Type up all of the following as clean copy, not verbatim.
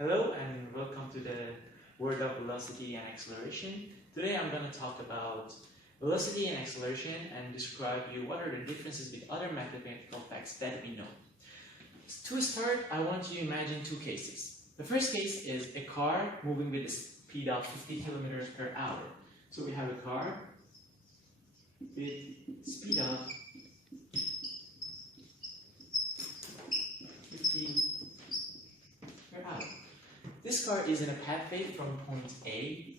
Hello and welcome to the world of velocity and acceleration. Today I'm going to talk about velocity and acceleration and describe you what are the differences with other mathematical facts that we know. To start, I want you to imagine two cases. The first case is a car moving with a speed of 50 kilometers per hour. So we have a car with speed of 50 per hour. This car is in a pathway from point A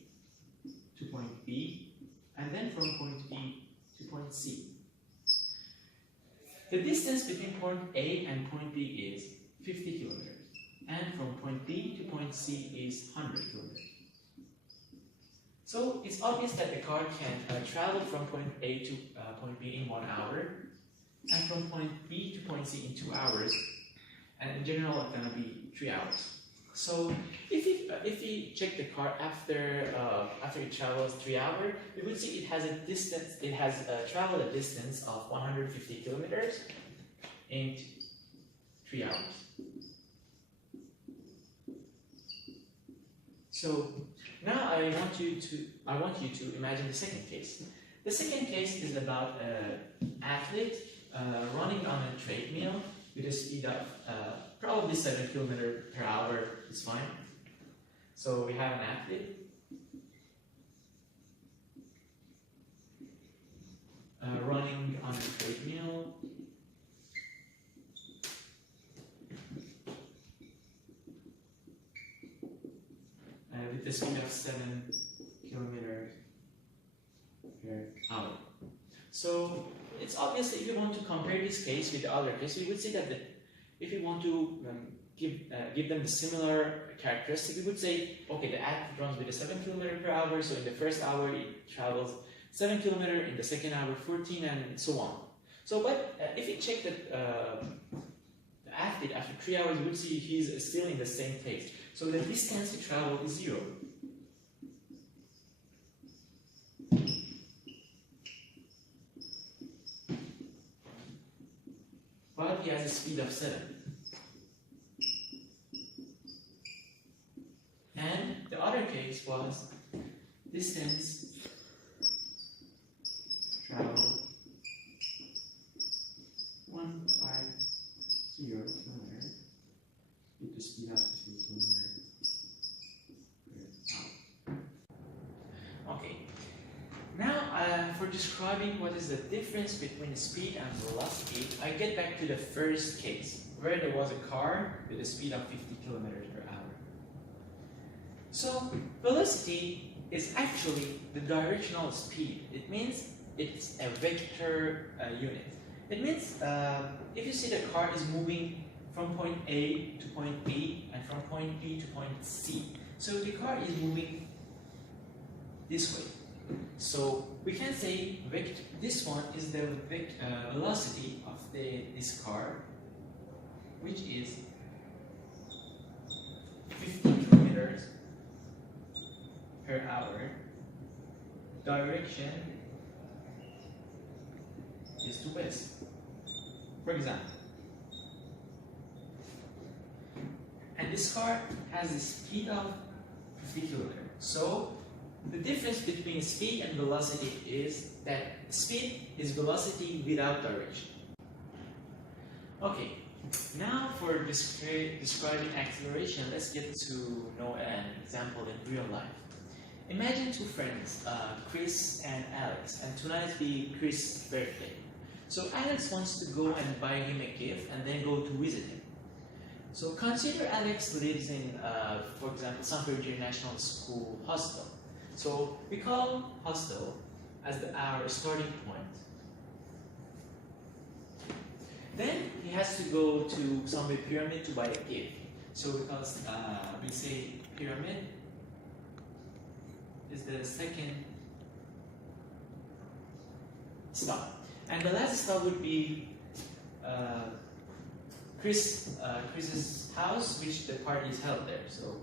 to point B, and then from point B to point C. The distance between point A and point B is 50 kilometers, and from point B to point C is 100 kilometers. So it's obvious that the car can travel from point A to point B in 1 hour, and from point B to point C in 2 hours, and in general it's going to be 3 hours. So if we check the car after it travels 3 hours, we will see it has a distance. It has traveled a distance of 150 kilometers in 3 hours. So now I want you to imagine the second case. The second case is about an athlete running on a treadmill with a speed of probably 7 kilometers per hour is fine. So we have an athlete running on a treadmill with the speed of 7 kilometers per hour. So it's obvious that if you want to compare this case with the other case, we would say that if you want to give them the similar characteristic, we would say, okay, the athlete runs with a 7 kilometers per hour, so in the first hour it travels 7 kilometers, in the second hour 14, and so on. So, but if you check the athlete after 3 hours, you would see he's still in the same place. So the distance he traveled is 0. But he has a speed of 7. And the other case was distance traveled 150 kilometers with the speed of 50 kilometers per hour. Okay. Now, for describing what is the difference between speed and velocity, I get back to the first case, where there was a car with a speed of 50 kilometers per hour. So, velocity is actually the directional speed. It means it's a vector unit. It means if you see the car is moving from point A to point B, and from point B to point C. So the car is moving this way. So we can say this one is the velocity of this car, which is 50 kilometers per hour. Direction is to west, for example. And this car has a speed of 50 kilometers. So the difference between speed and velocity is that speed is velocity without direction. Okay, now for describing acceleration, let's get to know an example in real life. Imagine two friends, Chris and Alex, and tonight be Chris' birthday. So Alex wants to go and buy him a gift and then go to visit him. So consider Alex lives in, for example, Sanford International School hostel. So we call hostel as our starting point. Then he has to go to some pyramid to buy a gift. So because we say pyramid is the second stop. And the last stop would be Chris's house, which the party is held there. So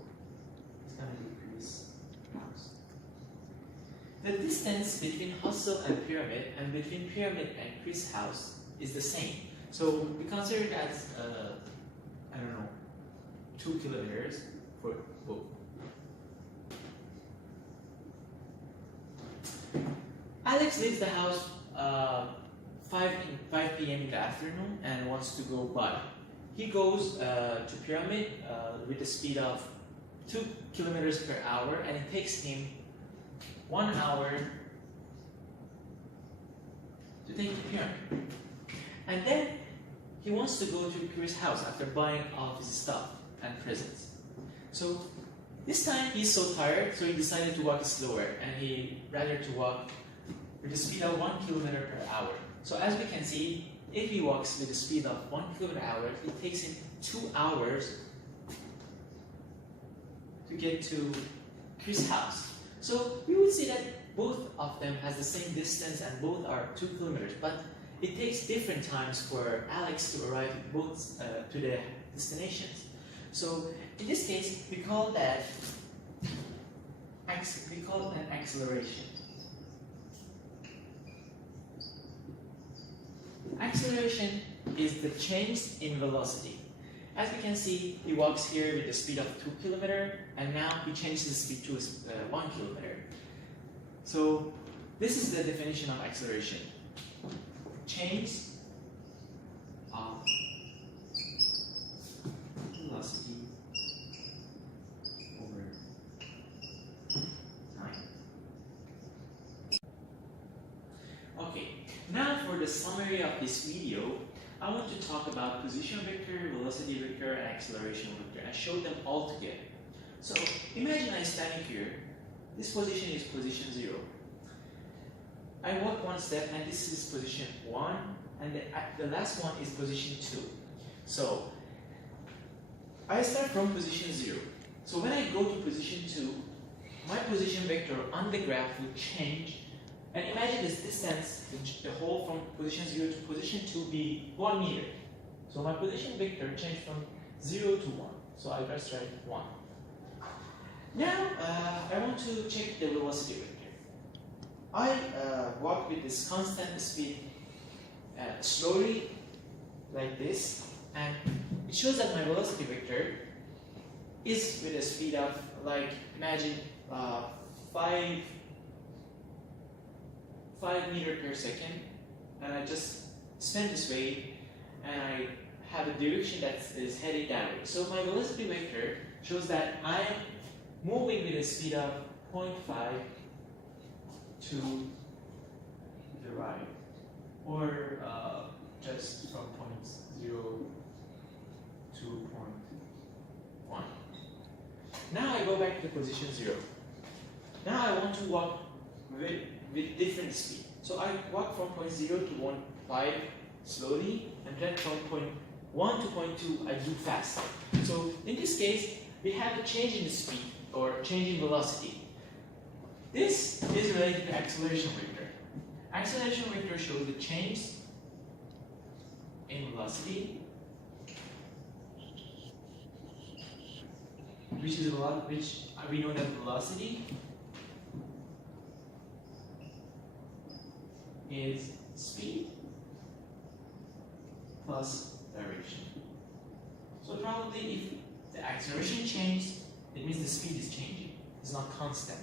it's going to be Chris' house. The distance between hostel and pyramid, and between pyramid and Chris' house is the same. So we consider that, I don't know, 2 kilometers for both. Alex leaves the house 5 p.m. in the afternoon and wants to go by. He goes to Pyramid with a speed of 2 kilometers per hour, and it takes him 1 hour to take the Pyramid. And then he wants to go to Chris' house after buying all of his stuff and presents. So this time he's so tired, so he decided to walk slower, and he rather to walk with a speed of 1 kilometer per hour. So as we can see, if he walks with a speed of 1 kilometer per hour, it takes him 2 hours to get to Chris' house. So we would see that both of them has the same distance and both are 2 kilometers, but it takes different times for Alex to arrive both to their destinations. So in this case, we call that an acceleration. Acceleration is the change in velocity. As we can see, he walks here with a speed of 2 kilometers, and now he changes the speed to 1 kilometer. So this is the definition of acceleration. Change of velocity over time. Okay, now for the summary of this video, I want to talk about position vector, velocity vector, and acceleration vector, and show them all together. So imagine I'm standing here. This position is position 0. I walk 1 step, and this is position 1, and the last one is position 2. So I start from position 0. So when I go to position 2, my position vector on the graph will change. And imagine this distance, the whole from position 0 to position 2 be 1 meter. So my position vector changed from 0 to 1. So I just write 1. Now I want to check the velocity vector. I walk with this constant speed slowly like this, and it shows that my velocity vector is with a speed of, like, imagine 5 meters per second, and I just spin this way, and I have a direction that is heading downward. So my velocity vector shows that I'm moving with a speed of 0.5 to the right, or just from point 0 to point 1. Now I go back to position 0. Now I want to walk with different speed. So I walk from point 0 to 1.5 slowly, and then from point 1 to point 2 I do fast. So in this case, we have a change in the speed or change in velocity. This is related to acceleration vector. Acceleration vector shows the change in velocity, which we know that velocity is speed plus direction. So probably if the acceleration changes, it means the speed is changing. It's not constant.